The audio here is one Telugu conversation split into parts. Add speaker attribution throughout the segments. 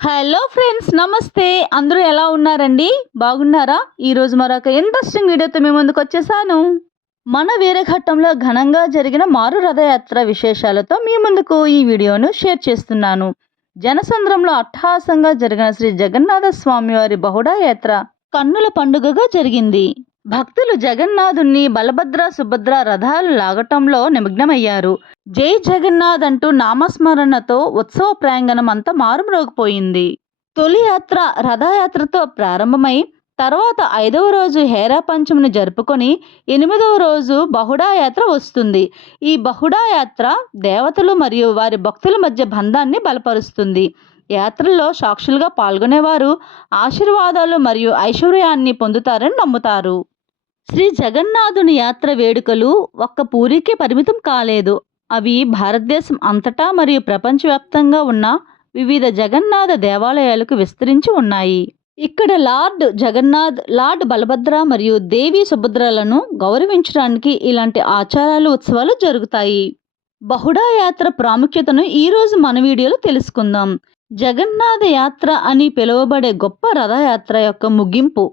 Speaker 1: హలో ఫ్రెండ్స్ నమస్తే. అందరూ ఎలా ఉన్నారండి? బాగున్నారా? ఈరోజు మరొక ఇంట్రెస్టింగ్ వీడియోతో మీ ముందుకు వచ్చేసాను. మన వీరఘట్టంలో ఘనంగా జరిగిన మారు రథయాత్ర విశేషాలతో మీ ముందుకు ఈ వీడియోను షేర్ చేస్తున్నాను. జనసంద్రంలో అట్టహాసంగా జరిగిన శ్రీ జగన్నాథ స్వామివారి బహుడా యాత్ర కన్నుల పండుగగా జరిగింది. భక్తులు జగన్నాథుణ్ణి బలభద్ర సుభద్ర రథాలు లాగటంలో నిమగ్నమయ్యారు. జై జగన్నాథ్ అంటూ నామస్మరణతో ఉత్సవ ప్రాంగణం అంతా మారుమ్రోగిపోయింది. తొలి యాత్ర రథయాత్రతో ప్రారంభమై తర్వాత ఐదవ రోజు హేరా పంచమిని జరుపుకొని ఎనిమిదవ రోజు బహుడా యాత్ర వస్తుంది. ఈ బహుడా యాత్ర దేవతలు మరియు వారి భక్తుల మధ్య బంధాన్ని బలపరుస్తుంది. యాత్రలో సాక్షులుగా పాల్గొనేవారు ఆశీర్వాదాలు మరియు ఐశ్వర్యాన్ని పొందుతారని నమ్ముతారు. శ్రీ జగన్నాథుని యాత్ర వేడుకలు ఒక్క పూరికే పరిమితం కాలేదు. అవి భారతదేశం అంతటా మరియు ప్రపంచవ్యాప్తంగా ఉన్న వివిధ జగన్నాథ దేవాలయాలకు విస్తరించి ఉన్నాయి. ఇక్కడ లార్డ్ జగన్నాథ్ లార్డ్ బలభద్ర మరియు దేవి సుభద్రలను గౌరవించడానికి ఇలాంటి ఆచారాలు ఉత్సవాలు జరుగుతాయి. బహుడా యాత్ర ప్రాముఖ్యతను ఈరోజు మన వీడియోలో తెలుసుకుందాం. జగన్నాథ యాత్ర అని పిలువబడే గొప్ప రథయాత్ర యొక్క ముగింపు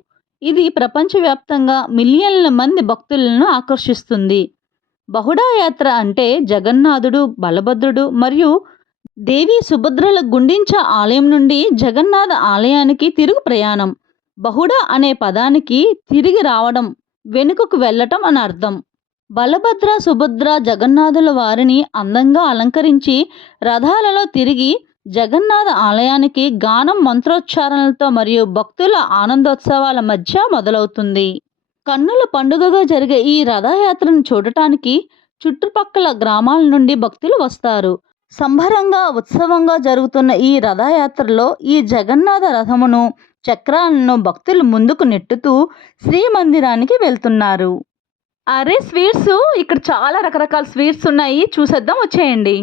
Speaker 1: ఇది ప్రపంచవ్యాప్తంగా మిలియన్ల మంది భక్తులను ఆకర్షిస్తుంది. బహుడా యాత్ర అంటే జగన్నాథుడు బలభద్రుడు మరియు దేవి సుభద్రల గుండించ ఆలయం నుండి జగన్నాథ ఆలయానికి తిరుగు ప్రయాణం. బహుడా అనే పదానికి తిరిగి రావడం వెనుకకు వెళ్ళటం అని అర్థం. బలభద్ర సుభద్ర జగన్నాథుల వారిని అందంగా అలంకరించి రథాలలో తిరిగి జగన్నాథ ఆలయానికి గానం మంత్రోచ్చారణలతో మరియు భక్తుల ఆనందోత్సవాల మధ్య మొదలవుతుంది. కన్నుల పండుగగా జరిగే ఈ రథయాత్రను చూడటానికి చుట్టుపక్కల గ్రామాల నుండి భక్తులు వస్తారు. సంబరంగా ఉత్సవంగా జరుగుతున్న ఈ రథయాత్రలో ఈ జగన్నాథ రథమును చక్రాలను భక్తులు ముందుకు నెట్టుతూ శ్రీమందిరానికి వెళ్తున్నారు. అరే స్వీట్స్! ఇక్కడ చాలా రకరకాల స్వీట్స్ ఉన్నాయి. చూసేద్దాం వచ్చేయండి.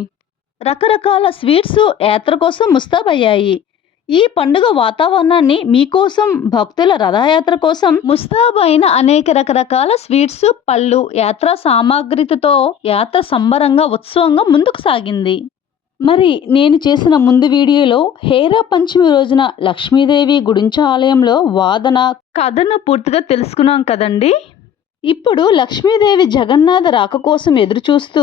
Speaker 1: రకరకాల స్వీట్స్ యాత్ర కోసం ముస్తాబయ్యాయి. ఈ పండుగ వాతావరణాన్ని మీకోసం భక్తుల రథయాత్ర కోసం ముస్తాబైన అనేక రకరకాల స్వీట్స్ పళ్ళు యాత్ర సామాగ్రితో యాత్ర సంబరంగా ఉత్సవంగా ముందుకు సాగింది. మరి నేను చేసిన ముందు వీడియోలో హేరా పంచమి రోజున లక్ష్మీదేవి గుడించ ఆలయంలో వాదన కథను పూర్తిగా తెలుసుకున్నాం కదండి? ఇప్పుడు లక్ష్మీదేవి జగన్నాథ రాక కోసం ఎదురుచూస్తూ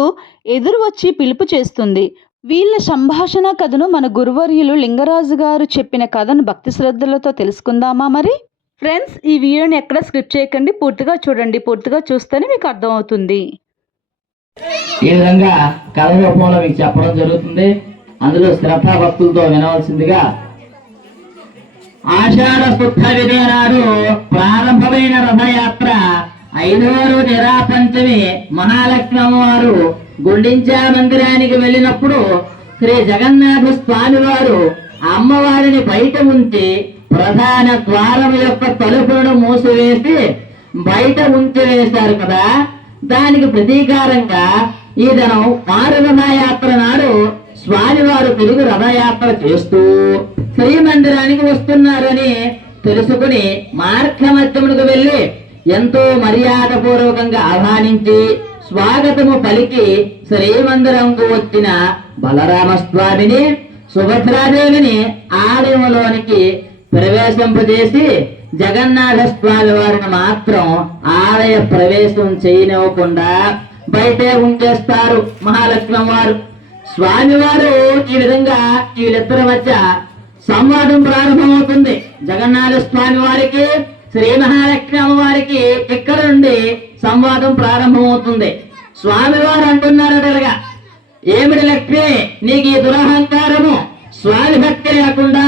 Speaker 1: ఎదురు వచ్చి పిలుపు చేస్తుంది. వీళ్ళ సంభాషణ కథను మన గురువర్యులు లింగరాజు గారు చెప్పిన కథను భక్తి శ్రద్ధలతో తెలుసుకుందామా మరి? ఫ్రెండ్స్ ఈ వీడియోని ఎక్కడ స్క్రిప్ట్ చేయకండి. పూర్తిగా చూడండి. పూర్తిగా చూస్తేనే మీకు అర్థమవుతుంది.
Speaker 2: ఈ విధంగా కథ రూపంలో మీకు చెప్పడం జరుగుతుంది. అందులో శ్రద్ధా భక్తులతో వినవలసిందిగా ఆషాఢ శుద్ధ విధి నాడు ప్రారంభమైన రథయాత్ర ఐదవ నిరాపంచమి నిరా పంచమి మహాలక్ష్మి అమ్మవారు గుండించా మందిరానికి వెళ్ళినప్పుడు శ్రీ జగన్నాథ స్వామి వారు అమ్మవారిని బయట ఉంచి ప్రధాన ద్వారం యొక్క తలుపులను మూసివేసి బయట ఉంచి వేశారు కదా. దానికి ప్రతీకారంగా ఈ దినం మారు రథయాత్ర నాడు స్వామివారు తిరుగు రథయాత్ర చేస్తూ శ్రీ మందిరానికి వస్తున్నారని తెలుసుకుని మార్గమధ్యములకు వెళ్ళి ఎంతో మర్యాద పూర్వకంగా ఆహ్వానించి స్వాగతము పలికి శ్రీమందిరంకు వచ్చిన బలరామస్వామిని సుభద్రాదేవిని ఆలయంలోనికి ప్రవేశింపజేసి జగన్నాథ స్వామి వారిని మాత్రం ఆలయ ప్రవేశం చేయనివ్వకుండా బయటే ఉంచేస్తారు మహాలక్ష్మి వారు స్వామివారు ఈ విధంగా వీళ్ళిద్దరి మధ్య సంవాదం ప్రారంభమవుతుంది. జగన్నాథ స్వామి వారికి శ్రీ మహాలక్ష్మి అమ్మవారికి ఇక్కడ నుండి సంవాదం ప్రారంభమవుతుంది. స్వామివారు అంటున్నారటగా ఏమిటి లక్ష్మి నీకు ఈ దురహంకారము? స్వామి భక్తి లేకుండా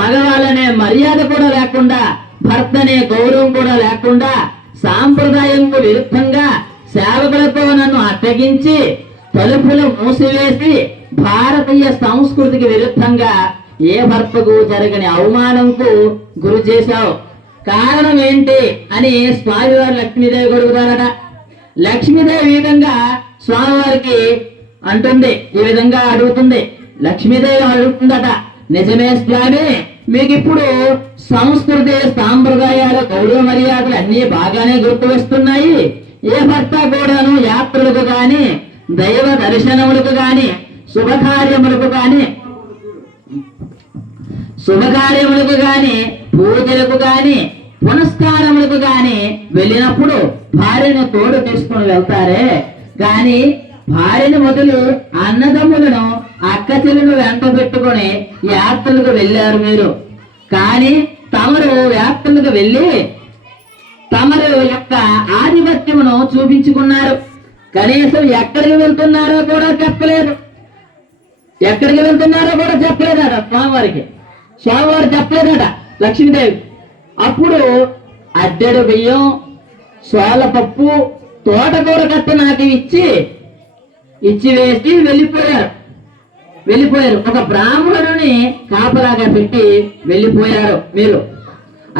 Speaker 2: మగవాళ్ళనే మర్యాద కూడా లేకుండా భర్తనే గౌరవం కూడా లేకుండా సాంప్రదాయంకు విరుద్ధంగా సేవకులతో నన్ను అట్టగించి తలుపులు మూసివేసి భారతీయ సంస్కృతికి విరుద్ధంగా ఏ భర్తకు జరగని అవమానంకు గురి చేశావు? కారణం ఏంటి అని స్వామివారు లక్ష్మీదేవి కొడుకుతారట లక్ష్మీదేవి ఈ విధంగా స్వామివారికి అంటుంది ఈ విధంగా అడుగుతుంది. లక్ష్మీదేవి అడుగుతుందట నిజమే స్వామి మీకు ఇప్పుడు సంస్కృతి సాంప్రదాయాలు గౌరవ మర్యాదలు అన్ని బాగానే గుర్తు వస్తున్నాయి ఏ భర్త కూడాను యాత్రలకు గాని దైవ దర్శనములకు గాని శుభకార్యములకు గాని శుభకార్యములకు గాని పూజలకు గాని పునస్కారములకు గాని వెళ్ళినప్పుడు భార్యను తోడు తీసుకుని వెళ్తారే? గాని భార్యను మొదలు అన్నదమ్ములను అక్క చెల్లెను వెంట పెట్టుకుని యాత్రలకు వెళ్ళారు మీరు. కానీ తమరు యాత్రలకు వెళ్ళి తమరు యొక్క ఆధిపత్యమును చూపించుకున్నారు. కనీసం ఎక్కడికి వెళ్తున్నారో కూడా చెప్పలేదు. ఎక్కడికి వెళ్తున్నారో కూడా చెప్పలేదట స్వామివారికి. స్వామివారు చెప్పలేదట. లక్ష్మీదేవి అప్పుడు అద్దెడు బియ్యం సోలపప్పు తోటకూర కట్ట నాకు ఇచ్చి ఇచ్చి వేసి వెళ్ళిపోయారు. వెళ్ళిపోయారు. ఒక బ్రాహ్మణుని కాపలాగా పెట్టి వెళ్ళిపోయారు మీరు.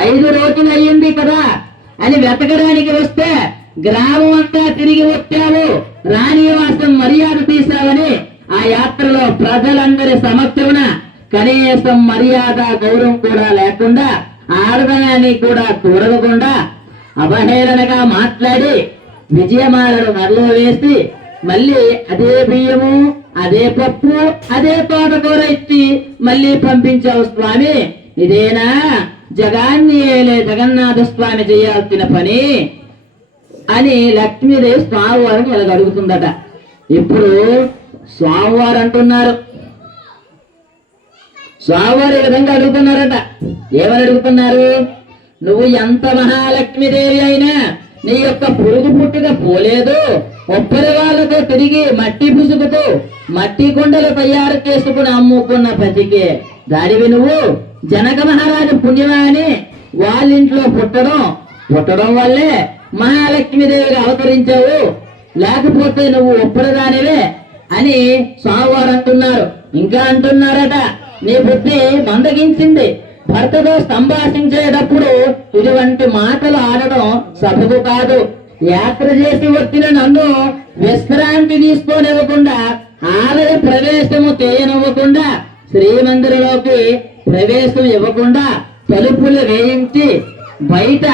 Speaker 2: ఐదు రోజులు అయ్యింది కదా అని వెతకడానికి వస్తే గ్రామం అంతా తిరిగి వచ్చావు. రాణివాసం మర్యాద తీశావని ఆ యాత్రలో ప్రజలందరి సమక్షమున కనీసం మర్యాద గౌరవం కూడా లేకుండా ఆడదనాన్ని కూడా చూడకుండా అవహేళనగా మాట్లాడి విజయమాలను నడలో వేసి మళ్ళీ అదే బియ్యము అదే పప్పు అదే తోటకూర ఇచ్చి మళ్ళీ పంపించావు స్వామి. ఇదేనా? జగాన్ని ఏలే జగన్నాథ స్వామి చేయాల్సిన పని అని లక్ష్మీదేవి స్వామివారిని ఇలా అడుగుతుందట. ఇప్పుడు స్వామివారు అంటున్నారు స్వామివారు ఈ విధంగా అడుగుతున్నారట. ఏమని అడుగుతున్నారు? నువ్వు ఎంత మహాలక్ష్మీదేవి అయినా నీ యొక్క పురుగు పుట్టుక పోలేదు. ఒప్పరి వాళ్ళతో తిరిగి మట్టి పుసుకుతూ మట్టి కుండలు తయారు చేసుకుని అమ్ముకున్న పతికే దానివి నువ్వు? జనక మహారాజు పుణ్యమా అని వాళ్ళింట్లో పుట్టడం పుట్టడం వల్లే మహాలక్ష్మీదేవిగా అవతరించావు. లేకపోతే నువ్వు ఒప్పరదానివే అని స్వామివారు అంటున్నారు. ఇంకా అంటున్నారట. నీ బుద్ధి మందగించింది. భర్తతో సంభాషించేటప్పుడు ఇటువంటి మాటలు ఆడడం సబబు కాదు. యాత్ర చేసి వచ్చిన నన్ను విశ్రాంతి తీసుకోనివ్వకుండా ఆలయ ప్రవేశము చేయనివ్వకుండా శ్రీమందిరలోకి ప్రవేశం ఇవ్వకుండా తలుపులు వేయించి బయట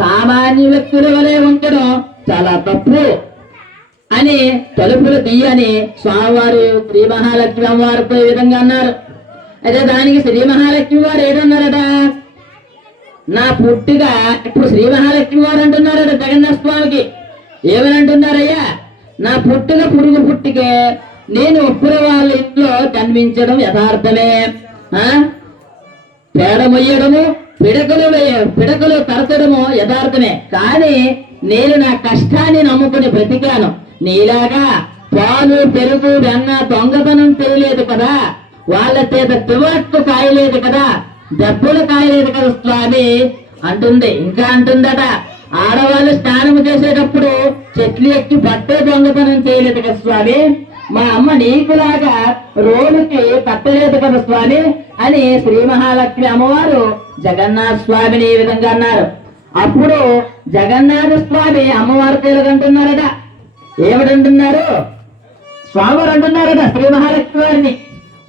Speaker 2: సామాన్య వ్యక్తుల వలె ఉంచడం చాలా తప్పు అని తలుపులు తీయని స్వామివారు శ్రీ మహాలక్ష్మి అమ్మవారితో ఈ విధంగా అన్నారు. అయితే దానికి శ్రీ మహాలక్ష్మి వారు ఏదన్నారట? నా పుట్టిగా ఇప్పుడు శ్రీ మహాలక్ష్మి వారు అంటున్నారట జగన్నాథ స్వామికి. ఏమని అంటున్నారయ్యా నా పుట్టుక పురుగు పుట్టికే నేను ఒప్పుల వాళ్ళ ఇంట్లో కనిపించడం యథార్థమే. ఆ? పేడ మొయ్యడము పిడకలు వేయ- పిడకలు తరచడము యథార్థమే. కానీ నేను నా కష్టాన్ని నమ్ముకుని బ్రతికాను. నీలాగా పాలు పెరుగు వెన్న దొంగతనం తెలియలేదు కదా. వాళ్ళ చేత తివాట్లు కాయలేదు కదా డబ్బులు కాయలేదు కదా స్వామి అంటుంది. ఇంకా అంటుందట ఆడవాళ్ళు స్నానం చేసేటప్పుడు చెట్లు ఎక్కి బట్టే దొంగతనం చేయలేదు కదా స్వామి? మా అమ్మ నీకులాగా రోడ్డుకి కట్టలేదు కదా స్వామి? అని శ్రీ మహాలక్ష్మి అమ్మవారు జగన్నాథ స్వామిని ఈ విధంగా అన్నారు. అప్పుడు జగన్నాథ స్వామి అమ్మవారితో ఎలాగంటున్నారట ఏమిటంటున్నారు? స్వామి అంటున్నారట శ్రీ మహాలక్ష్మి వారిని.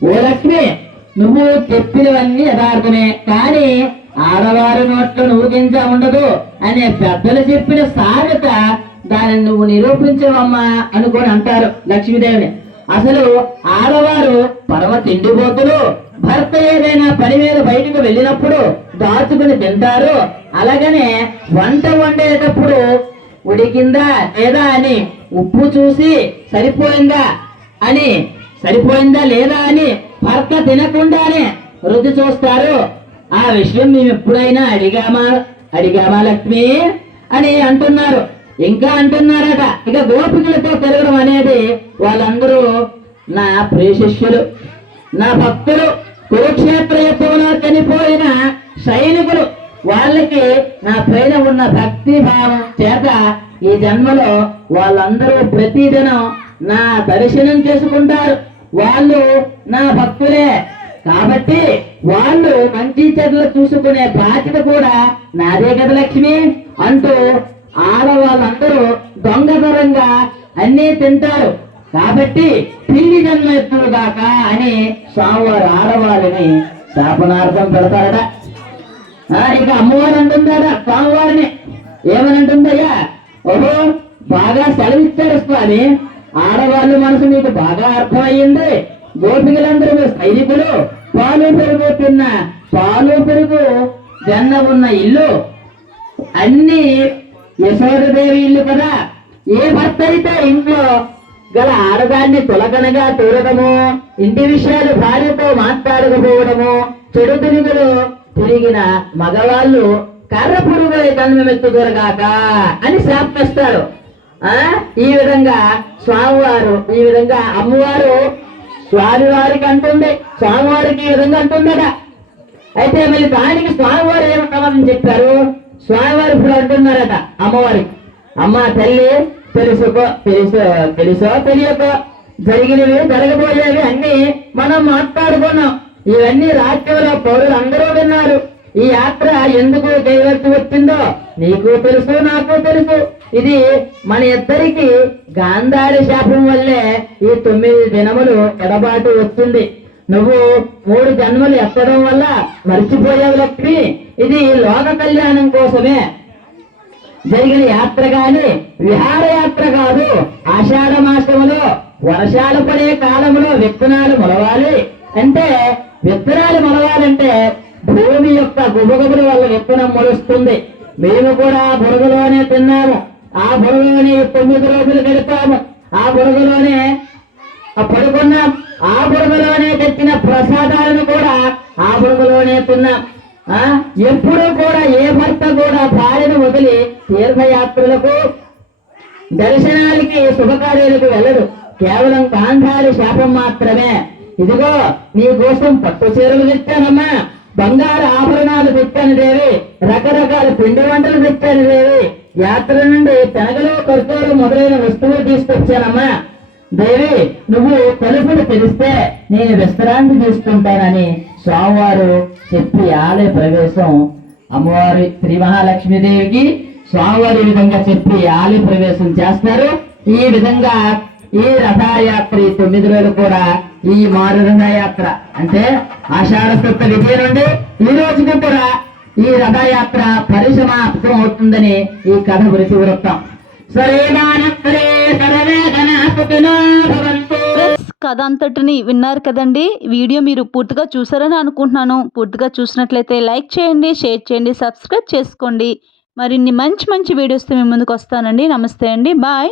Speaker 2: ఓ లక్ష్మి నువ్వు చెప్పినవన్నీ యథార్థమే కానీ ఆడవారి నోట్లో నువ్వు గింజ ఉండదు అనే పెద్దలు చెప్పిన సామెత దానిని నువ్వు నిరూపించవమ్మా అనుకొని అంటారు లక్ష్మీదేవిని. అసలు ఆడవారు పరమ తిండిపోతులు భర్త ఏదైనా పని మీద బయటకు వెళ్ళినప్పుడు దాచుకుని తింటారు. అలాగనే వంట వండేటప్పుడు ఉడికిందా లేదా అని ఉప్పు చూసి సరిపోయిందా అని సరిపోయిందా లేదా అని భర్త తినకుండానే రుచి చూస్తారు. ఆ విషయం మేము ఎప్పుడైనా అడిగామా? అడిగామా లక్ష్మి? అని అంటున్నారు. ఇంకా అంటున్నారట. ఇక గోపికలతో తిరగడం అనేది వాళ్ళందరూ నా ప్రియశిష్యులు నా భక్తులు కురుక్షేత్ర యుద్ధంలో చనిపోయిన సైనికులు వాళ్ళకి నా పైన ఉన్న భక్తి భావం చేత ఈ జన్మలో వాళ్ళందరూ ప్రతిదినం నా దర్శనం చేసుకుంటారు. వాళ్ళు నా భక్తులే. కాబట్టి వాళ్ళు మంచి చెడ్లు చూసుకునే బాధ్యత కూడా నాదే కదా లక్ష్మి? అంటూ ఆడవాళ్ళందరూ దొంగతనంగా అన్నీ తింటారు. కాబట్టి పిల్లి జన్మ ఎత్తులు కాక అని స్వామివారు ఆడవాళ్ళని శాపనార్థం పెడతారట. ఇక అమ్మవారు అంటుందాడా స్వామివారిని. ఏమని అంటుందయ్యా? ఓహో బాగా సెలవిచ్చారు స్వామి. ఆడవాళ్ళు మనసు మీకు బాగా అర్థమయ్యింది. గోపికలందరూ సైనికులు. పాలు పెరుగు తిన్న వెన్న ఉన్న ఇల్లు. అన్ని యశోదదేవి ఇల్లు కదా. ఏ భర్త అయితే ఇంట్లో గల ఆడదాన్ని తొలగనగా చూడటము ఇంటి విషయాలు భార్యతో మాట్లాడకపోవడము చెడు తిరుగులు తిరిగిన మగవాళ్ళు కర్ర పురుగులై దొరగాక అని శాపిస్తారు ఈ విధంగా స్వామివారు ఈ విధంగా అమ్మవారు స్వామివారికి అంటుంది స్వామివారికి ఈ విధంగా అంటుందట. అయితే మళ్ళీ దానికి స్వామివారు ఏమంటామని చెప్పారు? స్వామివారు ఇప్పుడు అంటున్నారట అమ్మవారికి. అమ్మ తల్లి తెలుసుకో తెలుసో తెలుసో తెలియకో జరిగినవి జరగబోయేవి అన్ని మనం మాట్లాడుకున్నాం. ఇవన్నీ రాజ్యంలో పౌరులు అందరూ విన్నారు. ఈ యాత్ర ఎందుకు చేయవలసి వచ్చిందో నీకు తెలుసు నాకు తెలుసు. ఇది మన ఇద్దరికి గాంధారి శాపం వల్లే ఈ తొమ్మిది దినములు ఎడబాటు వస్తుంది. నువ్వు మూడు జన్మలు ఎత్తడం వల్ల మర్చిపోయావు లక్ష్మి. ఇది లోక కళ్యాణం కోసమే. జరిగిన యాత్ర గాని విహారయాత్ర కాదు. ఆషాఢ మాసములో వర్షాలు పడే కాలంలో విత్తనాలు మొలవాలి. అంటే విత్తనాలు మొలవాలంటే భూమి యొక్క గుబగుబుల వల్ల విత్తనం మొలుస్తుంది. మేము కూడా బురదలోనే తిన్నాము. ఆ బురదలోనే తొమ్మిది రోజులు గడిపాము. ఆ బురదలోనే పడుకున్నాం. ఆ బురదలోనే తెచ్చిన ప్రసాదాలను కూడా ఆ బురదలోనే తిన్నాం. ఆ? ఎప్పుడూ కూడా ఏ భర్త కూడా భార్యను వదిలి తీర్థయాత్రలకు దర్శనాలకి శుభకార్యాలకు వెళ్ళడు. కేవలం గాంధారి శాపం మాత్రమే. ఇదిగో నీ కోసం పట్టు చీరలు తెచ్చానమ్మా. బంగారు ఆభరణాలు పెట్టాను దేవి. రకరకాల పిండి వంటలు పెట్టాను దేవి. యాత్ర నుండి తెనగలు కర్తూరు మొదలైన వస్తువులు తీసుకొచ్చానమ్మా. దేవి నువ్వు తలుపులు తెలిస్తే నేను విశ్రాంతి తీసుకుంటానని స్వామివారు చెప్పి ఆలయ ప్రవేశం అమ్మవారి శ్రీ మహాలక్ష్మీదేవికి స్వామివారి విధంగా చెప్పి ఆలయ ప్రవేశం చేస్తారు. ఈ విధంగా ఈ రథయాత్ర తొమ్మిది రోజులు కూడా ఈ మారు రథయాత్ర అంటే ఆషాఢ శుద్ధ విజయ నుండి ఈ రోజుకి కూడా ఈ రథయాత్ర పరిసమాప్తం అవుతుందని ఈ కథ గురించి వృత్తం.
Speaker 1: కథ అంతటిని విన్నారు కదండి. వీడియో మీరు పూర్తిగా చూసారని అనుకుంటున్నాను. పూర్తిగా చూసినట్లయితే లైక్ చేయండి షేర్ చేయండి సబ్స్క్రైబ్ చేసుకోండి. మరిన్ని మంచి మంచి వీడియోస్తో మీ ముందుకు వస్తానండి. నమస్తే అండి. బాయ్.